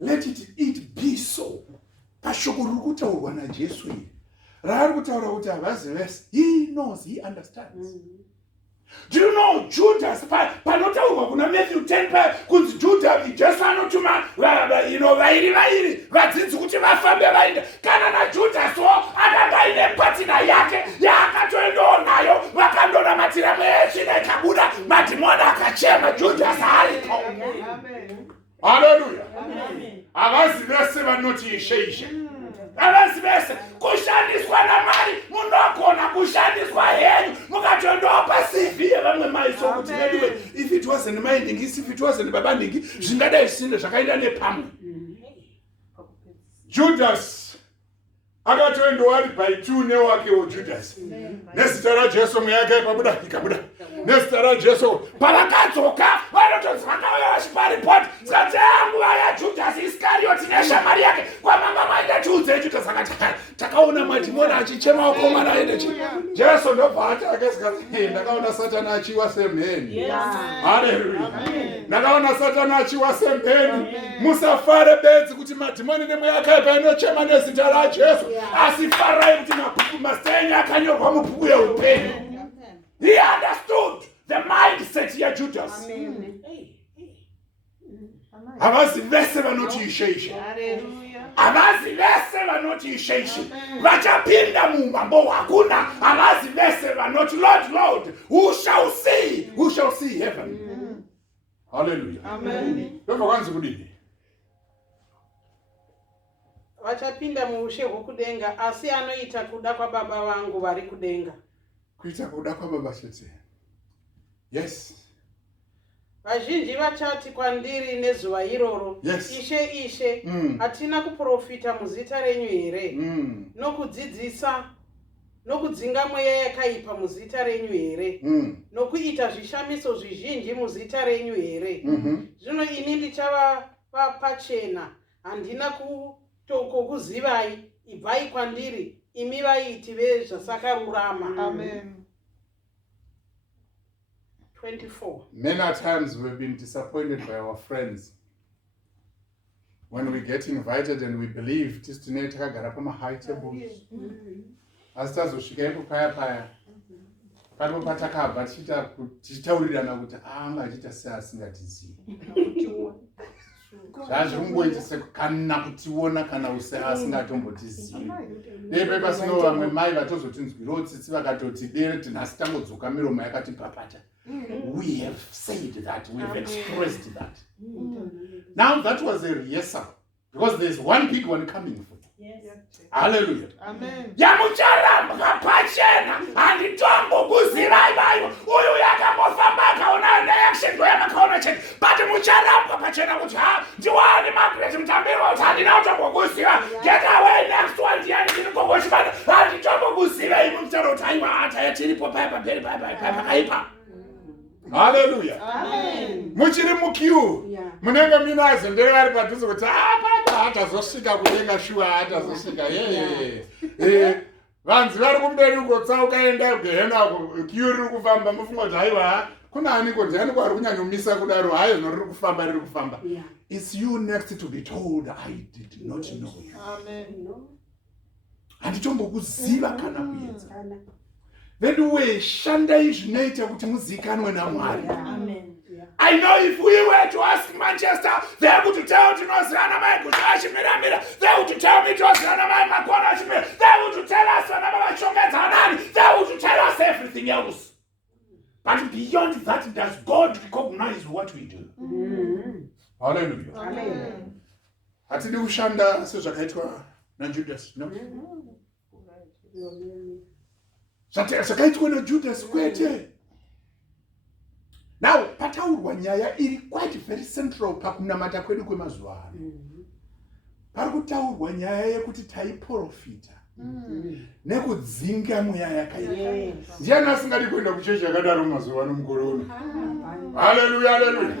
Let it be so. Pashoko riri kutaurwa naJesu iri raari kutaura kuti havazi vese. He knows, he understands. Do you know Judas panotaurwa kuna Matthew 10 kunzi Judas Jesu anotuma vairi vadzidzi kuti vafambe vaenda. Kana naJudaswo akanga aine patina yake yaakatoendawo nayo vakandonamatira mwechina ikabuda madhimoni akachema Judas ariko. Haleluya. Havazi vese vanoti ishe. Havazi vese kushandiswa namari munogona kushandiswa henyu mukatondopa CV yevamwe maiso kuti anyway, if it wasn't minding, if it wasn't babandingi zvingadai zvisinde zvakaenda nepamwe. Judas akatoendawo ari by 2 newakewo Judas. Nezita raJesu mweya yake ikabuda. Nezita raJesu pavakadzoka vanotonzi vakauya vachiparipoti zikati nguva yaJudas Iskarioti neshamwari yake kwamanga maita tiudze Judas akati takaona madhimoni achichema ukomana aende chi. Jesu ndobva ati akasikati ndakaona Satani achiwa semheni. Haleluya. Ndakaona Satani achiwa semheni. Musafare bedzi kuti madhimoni nemweya yakaipa inochema nezita raJesu. Asifarai kuti mabhuku masenyu akanyorwa mubhuku yeupenyu. He understood the mindset ya Judas. Havazi vese vanoti ishe. Havazi vese vanoti ishe. Vachapinda mumambo hakuna. Havazi vese vanoti Lord, who shall see heaven. Hallelujah. Amen. Ndomba kwanzi kudini. Vachapinda muushe hwokudenga asi anoita kuda kwa Baba vangu vari kudenga. Kuita kuda kwa Baba chete. Yes. Vazhinji vachati kwandiri nezuva iroro, Yes. Ishe, hatina kuprofita muzita renyu here, nokudzidzisa, nokudzinga mweya yakaipa muzita renyu here, nokuita zvishamiso zvizhinji muzita renyu here. Zvino ini ndichava pachena, handina kukuzivai, ibvai kwandiri, imi vaiti vezvasakarurama. Amen. 24. Many times we've been disappointed by our friends when we get invited and we believe tistinei takagara pama-high tables. Asi tazosvika ipo paya paripo patakabva tichitaurirana kuti anga achiita seasingatizivi. Zvazvikungoita kana kutiona kana asingatombotizivi. Dei pasino vamwe mai vatozotinzwirawo tsitsi vakatoti dere tinhasi tangodzoka miromo yakatipapata. We have said that, we have expressed that. Now that was a rehearsal because there's one big one coming for you. Yes. Hallelujah. Amen. Yamucharamba pachena handitombo kuzivai vayo uyu yakambofamba akaona reaction yamakaona chete but mucharamba pachena kuti ndiwani Margaret mutambiro kuti handina kutombo kuziva get away next one ndiani ndinogogochibata handitombo kuziva imi mutaura kuti aiwa hata tiripo paya paperi pakaipa. Hallelujah. Amen. Muchiri mukiu munenge minazo ndere vari padhuze kuti papa hatazosvika kudenga shuwa hatazosvika vanzi vari kumberi ukotsa ukaenda kugehena kiu riri kufamba mufunga kuti haiwa kuna aniko ndiani kwari kunyanyomisa kudaro hayi zvino riri kufamba. It's you next to be told I did not know you. Amen. Handitombokuziva kana kuedza. Veduwe shandai zvinoita kuti muzikanwe naMwari. Amen. I know if we were to ask Manchester, they would tell me to Nozana Mai Kushashimira, they would tell me to Nozana Mai Makona Shimira, they would tell us Anama Shonga, they would tell us everything else. But beyond that, does God recognize what we do? Hallelujah. Amen. Hatidi kushanda sezvakaitwa naJudas, no? Zvakaitwa naJudas kwete. Now, pataurwa nyaya iri quite very central pakunamata kwedu kwemazuva ano. Pari kutaurwa nyaya yekuti taiprofita nekudzinga mweya yakaipa. Ndiani asingadi kuenda kuchechi yakadaro mazuva ano mukore uno? Hallelujah, hallelujah.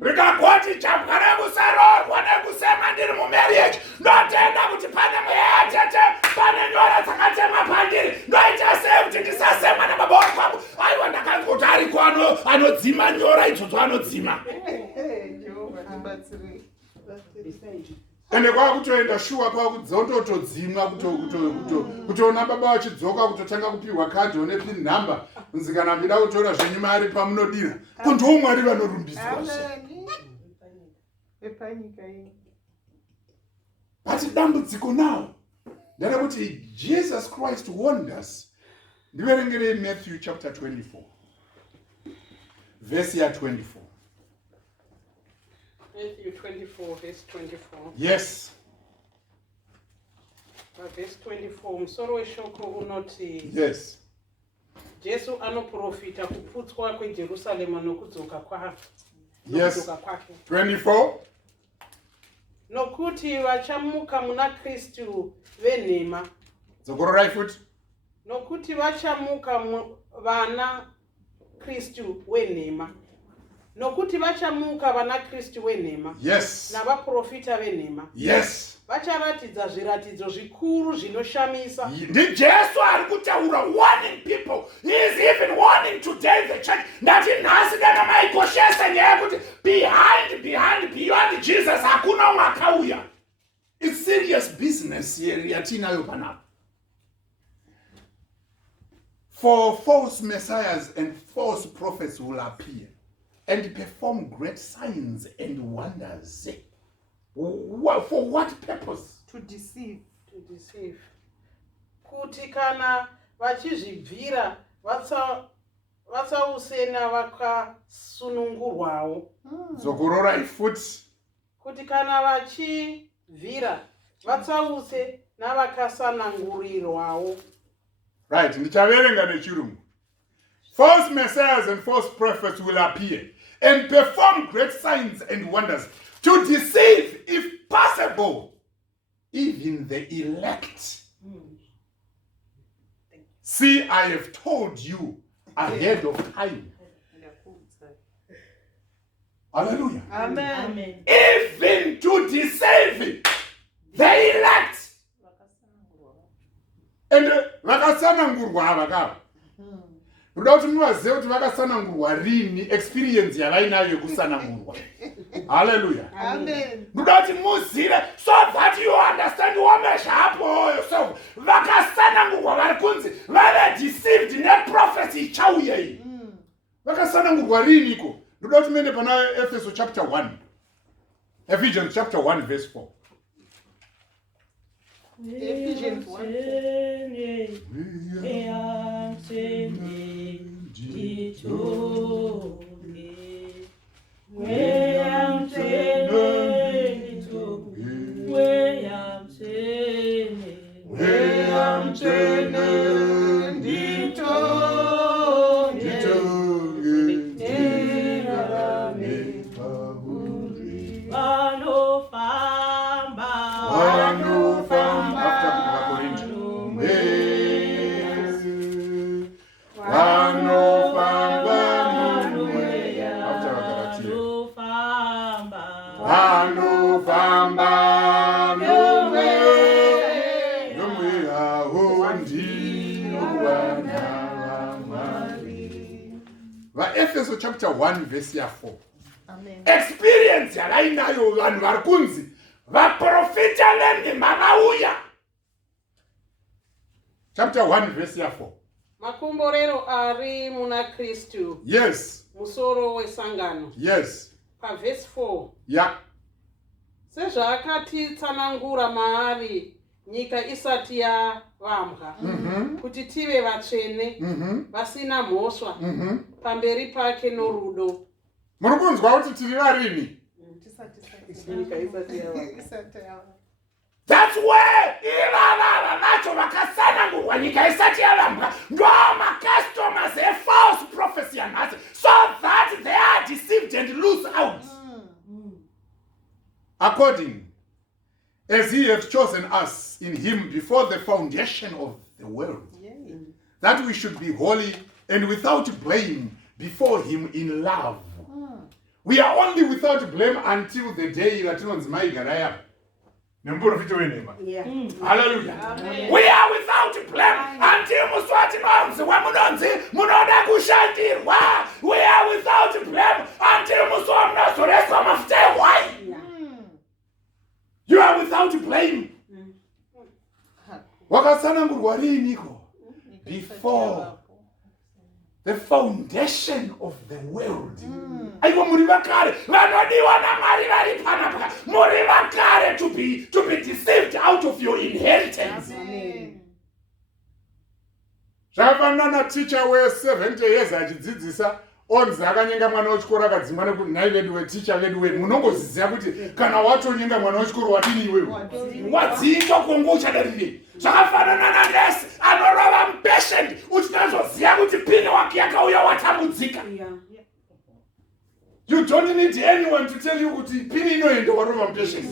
Rikakwati chapwa nekusarorwa nekusema ndiri mumarriage. Ndotenda kuti pane mweya yatete, pane nyora dzakatema pandiri. Ndoita sei kuti ndisasema nababa vangu? Aiwa ndakanzwa kuti ariko anodzima nyora idzodzo anodzima. Jehovah tibatsire. ende kwakutoenda shuwa kwakudzondotodzimwa kutoona baba vachidzoka kutotanga kupiwa kadhi one pin number kunzi kana ndida kutora zvenyu mari pamunodira kundiwo Mwari vanorumbiswa. But dambudziko now nderekuti Jesus Christ warned us. Ndiverengere Matthew chapter 24 verse 24. Matthew 24 verse 24. Yes. Verse 24 musoro weshoko unoti Yes. Jesu anoprofita kuputswa kweJerusarema nokudzoka kwake. Yes. 24. Nokuti vachamuka muna Kristu venhema. Zokororai futi. Nokuti vachamuka vana Kristu wenhema. Nokuti vachamuka vana Kristu wenhema. Yes. Navaprofita venhema. Yes. Vacharatidza zviratidzo zvikuru zvinoshamisa. Ndi Jesu ari kutaura warning people. He is even warning today the church ndati nhasi kana maikoshesa nyaya yekuti beyond Jesus hakuna umwe akauya. It's serious business here yatinayo panapa. For false messiahs and false prophets will appear and perform great signs and wonders. For what purpose? To deceive. Kuti kana vachizvibvira vatsausena vakasunungurwawo. Zokororai futi. Kuti kana vachibvira vatsause navakasanangurirwawo. Right, ndichaverenga nechirungu. False messiahs and false prophets will appear and perform great signs and wonders to deceive, if possible, even the elect. See, I have told you ahead of time. Hallelujah. Amen. Even to deceive the elect. And vakasanangurwa havakava. Ndoda kuti muvazive kuti vakasanangurwa rini, experience yavainayo yekusanangurwa. Hallelujah. Amen. Ndoda kuti muzive so that you understand wamesha hapo yourself. Vakasanangurwa vari kunzi vave deceived neprophecy ichauya iyi. Vakasanangurwa rini iko? Ndoda kuti muende pana Ephesians chapter 1. Ephesians chapter 1 verse 4. Ephesians 1. Ephesians chapter 1 verse 4. Amen. Experience yavainayo vanhu vari kunzi vaprofita venhema vauya. Chapter 1 verse 4. Makomborero ari muna Kristu. Yes. Musoro wesangano. Yes. Verse 4. Yeah. Sezvaakatitsanangura maari nyika isati yavambwa kuti tive vatsvene vasina mhosva pamberi pake norudo. Muri kunzwa kuti tiri varini? Nyika isati yavambwa. That's where ivava vacho vakasanangurwa nyika isati yavambwa ndo macustomers false prophecy anhasi, so that they are deceived and lose out. According as he hath chosen us in him before the foundation of the world, that we should be holy and without blame before him in love. We are only without blame until the day yatinonzi maigaraya nemuprofita wenhema. Hallelujah. Amen. We are without blame until muswati nonzi wemunonzi munoda kushandirwa. We are without blame until muswa munozoreswa mafuta ewai. zvakatsanangurwa riiniko? Before the foundation of the world. Aiwa muri vakare vanodiwa naMwari vari panapa. Muri vakare to be deceived out of your inheritance. Zvakafanana na teacher we 70 years achidzidzisa onzi akanyenga mwana wechikoro akadzimwa nekunhai vedu veteacher vedu wedu. Munongoziziva kuti kana watonyenga mwana wechikoro wadini iwewe? Wadziitwa kongo uchadarire. Zvakafanana nanesi anorova mupatient uchinazoziva kuti pini wake yakauya watambudzika. You don't need anyone to tell you kuti pini inoenda warova mupatient.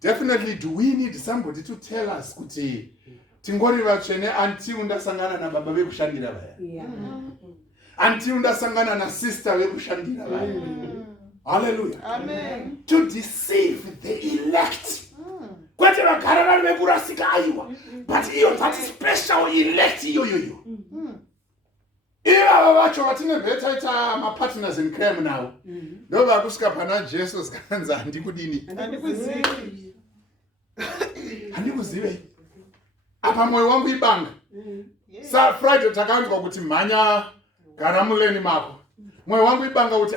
Definitely do we need somebody to tell us kuti tingori vatsvene until undasangana nababa vekushandira vaya. Until undasangana na sister vekushandira vaya. Hallelujah. Amen. To deceive the elect. Kwete vagara vari vekurasika aiwa. But iyo that special elect iyo. Ivava vacho vatinebvetaita mapartners in crime now. Ndo vakusvika pana Jesu zikanzi handikudini. Handikuzivei. Apa mwoyo wangu ibanga. Sa Friday takanzwa kuti mhanya gara muleni mako. Mwoyo wangu ibanga kuti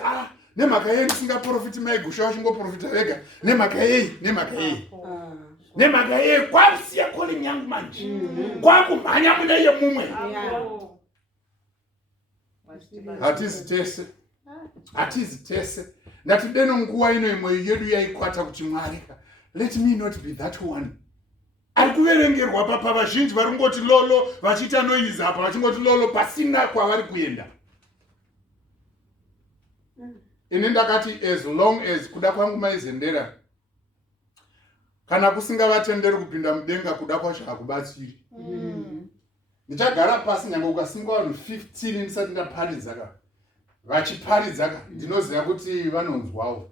nemhaka yei ndisingaprofiti maigusha wachingoprofita vega. Nemhaka yei. Nemhaka yei kwakusiya calling yangu manje. Kwakumhanya mune ye mumwe. Hatizi tese. Ngatideno nguva ino imwe yedu yaikwata kuti Mwari. Let me not be that one. Ari kuverengerwa papa vazhinji vari kungoti lolo vachiita noiza apa vachingoti lolo pasina kwavari kuenda. Ini ndakati as long as kuda kwangu maizendera kana kusingavatenderi kupinda mudenga kuda kwacho hakubatsiri. Ndichagara pasi nyange ukasunga vanhu 15 ndisati ndaparidzaka. Vachiparidzaka ndinoziva kuti vanonzwawo.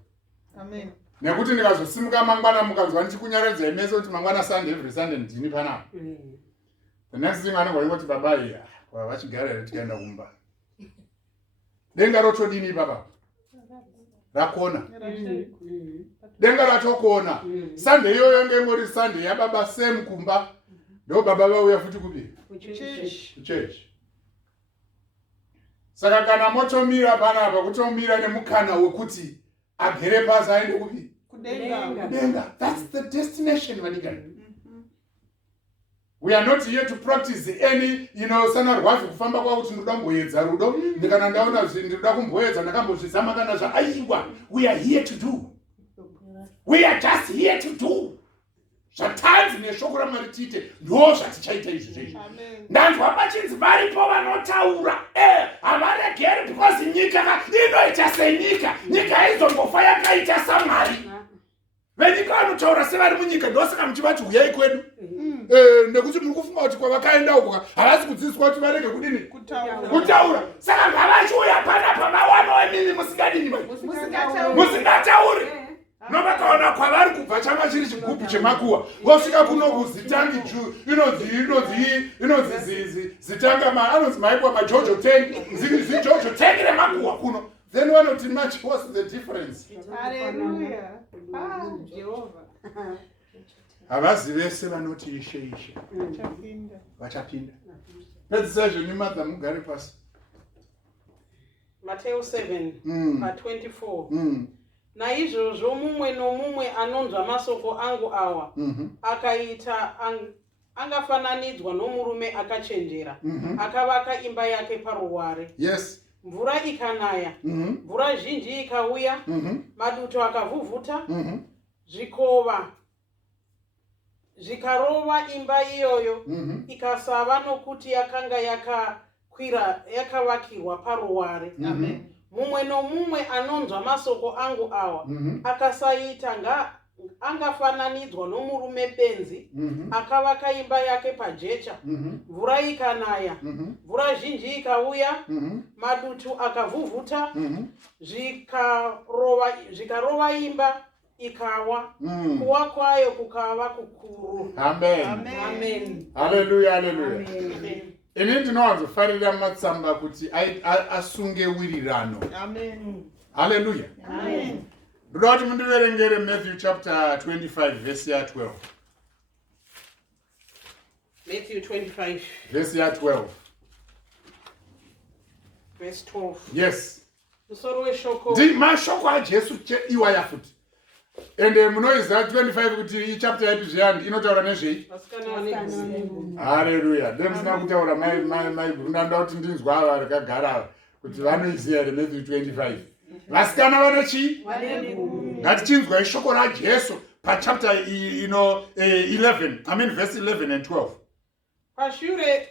Amen. Nekuti ndikazosimuka mangwana mukanzwa ndichikunyaradza imeso kuti mangwana Sunday every Sunday ndini panapa. The next thing anogwa kuti baba iya vachigara here tikaenda kumba. Denga rotodini baba. Rakona. Denga ratokona. Sunday iyoyo yange ingori Sunday yababa same kumba. Ndo baba vauya futi kupi? Church. Saka kana motomira panapa kutomira nemukana wekuti agere pasi aende kupi? Kudenga. That's the destination vanikani. We are not here to practice any, sana rwazi kufamba kwa kuti ndoda kumboedza rudo. Ndikana ndaona ndoda kumboedza ndakambozvizama kana aiwa. We are here to do. We are just here to do. Zvatanzi neshoko raMwari tiite ndo zvatichaita izvi. Ndanzwa pachinzi varipo vanotaura havaregeri because nyika inoita senyika. Nyika izombofa yakaita saMwari. Venyika vanotaura sevari munyika ndosaka muchivati uyai kwedu. Nekuti muri kufunga kuti kwavakaenda uko havasi kudzidziswa kuti varege kudini? Kutaura. Saka ngavachiuya panapa vawano emini musingadini. Musingatauri. Novakaona kwavari kubva changa chiri chigubhu chemakuwa. Vosvika kuno kuzitangi inodzi zitanga anodzi maikwa majojo tank. Zijojo tank remakuwa kuno. Then vanoti much what's the difference? Hallelujah. Jehovah. Havazi vese vanoti ishe. Vachapinda. Pedzisa zvenyu madza mugare pasi. Matthew 7:24. Naizvozvo mumwe nomumwe anonzwa masoko angu awa akaita angafananidzwa nomurume akachenjera akavaka imba yake paruware. Yes. Mvura ikanaya, mvura zhinji ikauya, maduto akavhuvhuta, zvikarova imba iyoyo, ikasava nokuti yakanga yakavakirwa paruware. Amen. Mumwe nomumwe anonzwa masoko angu awa akasaita angafananidzwa nomurume benzi akavaka imba yake pajecha. Mvura ikanaya, mvura zhinji ikauya, madutu akavhuvhuta, zvikarova imba ikawa. Kuwa kwayo kukava kukuru. Amen. Hallelujah. Amen. Ini ndinowanzofarira matsamba kuti asunge wirirano. Amen. Hallelujah. Amen. Ndoda kuti mundiverengere Matthew chapter 25 verse 12. Matthew 25, Verse ya 12. verse 12. Yes. Musoro weshoko. Ndi mashoko aJesu iwaya futi. Ende munoiziva 25 kuti iyi chapter yapi zviyani inotaura nezvei? Vasikana vane Hallelujah. Ndemsina kutaura mai ndanda kuti ndinzwa ava vakagara kuti vanoiziva here Matthew 25. Vasikana vane chi? Ngatichinzwa ishoko raJesu pachapter 11. Verse 11 and 12. Pashure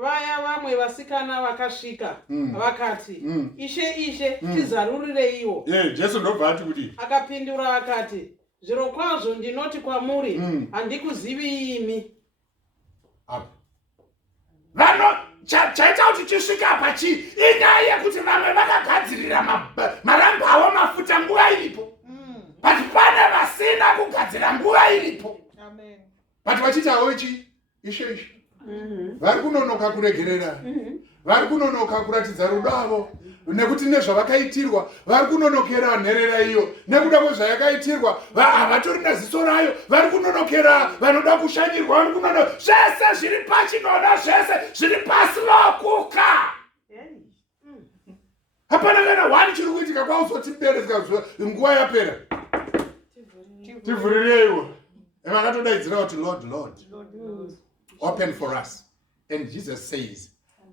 vaya vamwe vasikana vakasvika vakati, Ishe, tizarurire iwo. Jesu ndobva ati kuti. Akapindura akati, zvirokwazvo ndinoti kwamuri, handikuzivi imi. Apa. Vano chaita kuti chisvika pachi inyaya yekuti vamwe vakagadzirira maramba avo mafuta nguva iripo. But pane vasina kugadzira nguva iripo. Amen. But vachitawo ichi Ishe. Vari kunonoka kuregerera. Vari kunonoka kuratidza rudo avo. Nekuti nezvavakaitirwa vari kunonokera nherera iyo. Nekuda kwezvayakaitirwa havatori neziso rayo. Vari kunonokera vanoda kushanyirwa. Vari kunonokera zvese zviri pachinoda, zvese zviri pasi lokuka. Hapana kana wani chiri kuitika kwauzotiperesa nguva yapera. Tivhurireiwo. Vakatodaidzira kuti Lord. Open for us. And Jesus says,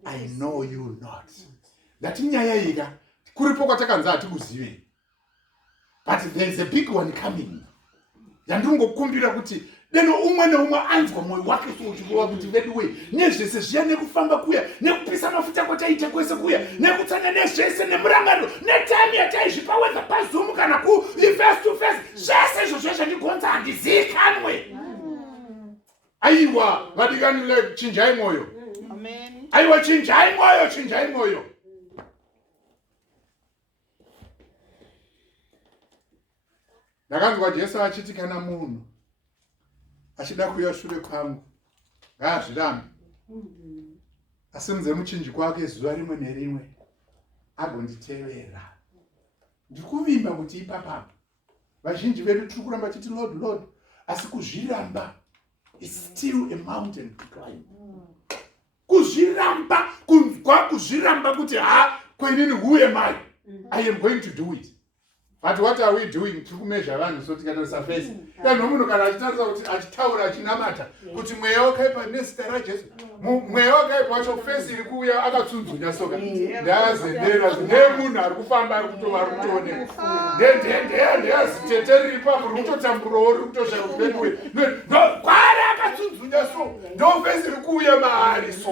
I know you not. That nyaya ika kuripo kwatakanzi hatikuzive. But there is a big one coming. Yandingokumbira kuti deno umwe neumwe anzwa mwoyo wake sochikuwa kuti veduwe nezvese zviya nekufamba kuya nekupisa mafuta kwataita kwese kuya nekutsanya nezvese nemurangano netime yataizvipa whether paZoom kana face to face zvese izvo zveshe ndigonza handizikanwe. Aiwa vadikanile chinjai mwoyo. Amen. Aiwa chinjai mwoyo. Ndakanzwa Jesu achiti kana munhu achida kuuya shure kwangu ngaazvirambe asimudze muchinji kwake zuva rimwe nerimwe agonditevera. Ndikuvimba kuti ipapapo vazhinji vedu tiri kuramba chiti Lord, asi kuzviramba is still a mountain to climb. Kuzviramba, kuzviramba kuti kwenini who am I am going to do it. But what are we doing? Tiri kumezha vanhu so tikatarisa face. Kana munhu kana achitarisa kuti achitaura achinamata kuti mweya wakaipa nezita raJesu. Mweya wakaipa wacho face iri kuuya akatsunzunya soka. Ndazendera nemunhu ari kufamba ari kutooneka. Ndezitete riri papo riri kutotamburawo riri kutosharuka. No, kwari akatsunzunya so. Ndo face iri kuuya maari so.